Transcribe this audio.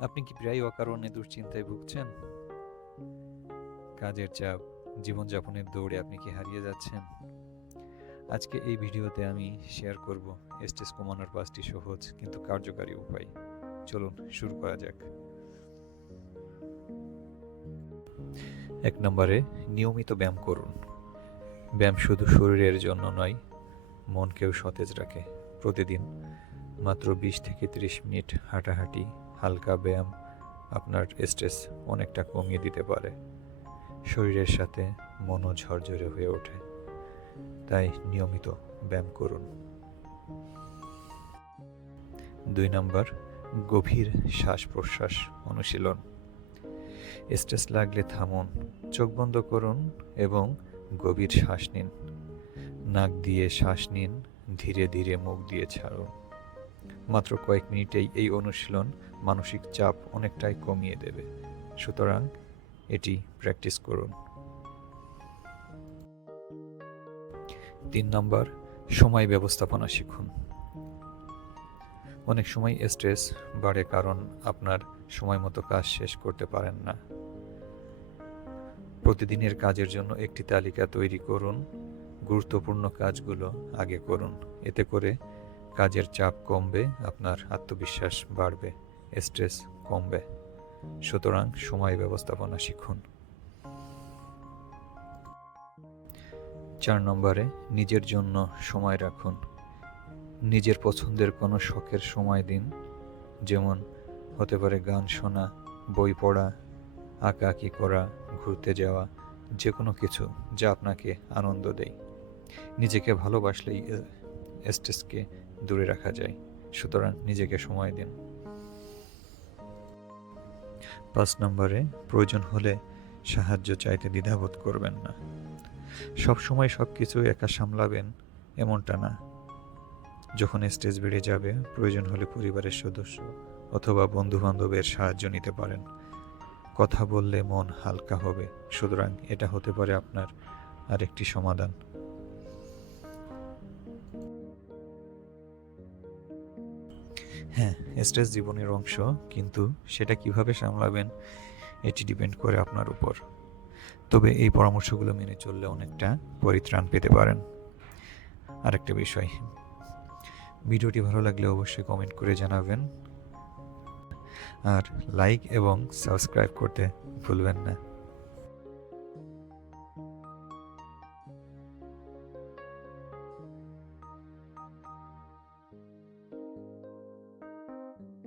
আপনি কি প্রায় অকারণে দুশ্চিন্তায় ভুগছেন? কাজের চাপ, জীবনযাপনের দৌড়ে আপনি কি হারিয়ে যাচ্ছেন? আজকে এই ভিডিওতে আমি শেয়ার করব স্ট্রেস কমানোর পাঁচটি সহজ কিন্তু কার্যকারী উপায়। চলুন শুরু করা যাক। এক নম্বরে, নিয়মিত ব্যায়াম করুন। ব্যায়াম শুধু শরীরের জন্য নয়, মনকেও সতেজ রাখে। প্রতিদিন মাত্র বিশ থেকে ত্রিশ মিনিট হাঁটাহাঁটি হালকা ব্যায়াম আপনার স্ট্রেস অনেকটা কমিয়ে দিতে পারে। শরীরের সাথে মনও ঝরঝরে হয়ে ওঠে। তাই নিয়মিত ব্যায়াম করুন। দুই নম্বর, গভীর শ্বাস প্রশ্বাস অনুশীলন। স্ট্রেস লাগলে থামুন, চোখ বন্ধ করুন এবং গভীর শ্বাস নিন। নাক দিয়ে শ্বাস নিন, ধীরে ধীরে মুখ দিয়ে ছাড়ুন। মাত্র কয়েক মিনিটেই এই অনুশীলন মানসিক চাপ অনেকটাই কমিয়ে দেবে। সুতরাং এটি প্র্যাকটিস করুন। তিন নম্বর, সময় ব্যবস্থাপনা শিখুন। অনেক সময় স্ট্রেস বাড়ে কারণ আপনার সময় মতো কাজ শেষ করতে পারেন না। প্রতিদিনের কাজের জন্য একটি তালিকা তৈরি করুন। গুরুত্বপূর্ণ কাজগুলো আগে করুন। এতে করে কাজের চাপ কমবে, আপনার আত্মবিশ্বাস বাড়বে স্ট্রেস কমবে। সুতরাং সময় ব্যবস্থাপনা শিখুন। চার নম্বরে, নিজের জন্য সময় রাখুন। নিজের পছন্দের কোনো শখের সময় দিন, যেমন হতে পারে গান শোনা, বই পড়া, আঁকাআঁকি করা, ঘুরতে যাওয়া যে কোনো কিছু যা আপনাকে আনন্দ দেয়। নিজেকে ভালোবাসলেই স্ট্রেসকে দূরে রাখা যায়। সুতরাং নিজেকে সময় দিন। পাঁচ নম্বরে, প্রয়োজন হলে সাহায্য চাইতে দ্বিধাবোধ করবেন না। সব সময় সব কিছু একা সামলাবেন এমনটা না। যখন স্টেজ বেড়ে যাবে, প্রয়োজন হলে পরিবারের সদস্য অথবা বন্ধু বান্ধবের সাহায্য নিতে পারেন। কথা বললে মন হালকা হবে, সুতরাং এটা হতে পারে আপনার আরেকটি সমাধান। হ্যাঁ স্ট্রেস জীবনের অংশ, কিন্তু সেটা কীভাবে সামলাবেন এটি ডিপেন্ড করে আপনার উপর। তবে এই পরামর্শগুলো মেনে চললে অনেকটা পরিত্রাণ পেতে পারেন। আরেকটা বিষয়, ভিডিওটি ভালো লাগলে অবশ্যই কমেন্ট করে জানাবেন। আর লাইক এবং সাবস্ক্রাইব করতে ভুলবেন না।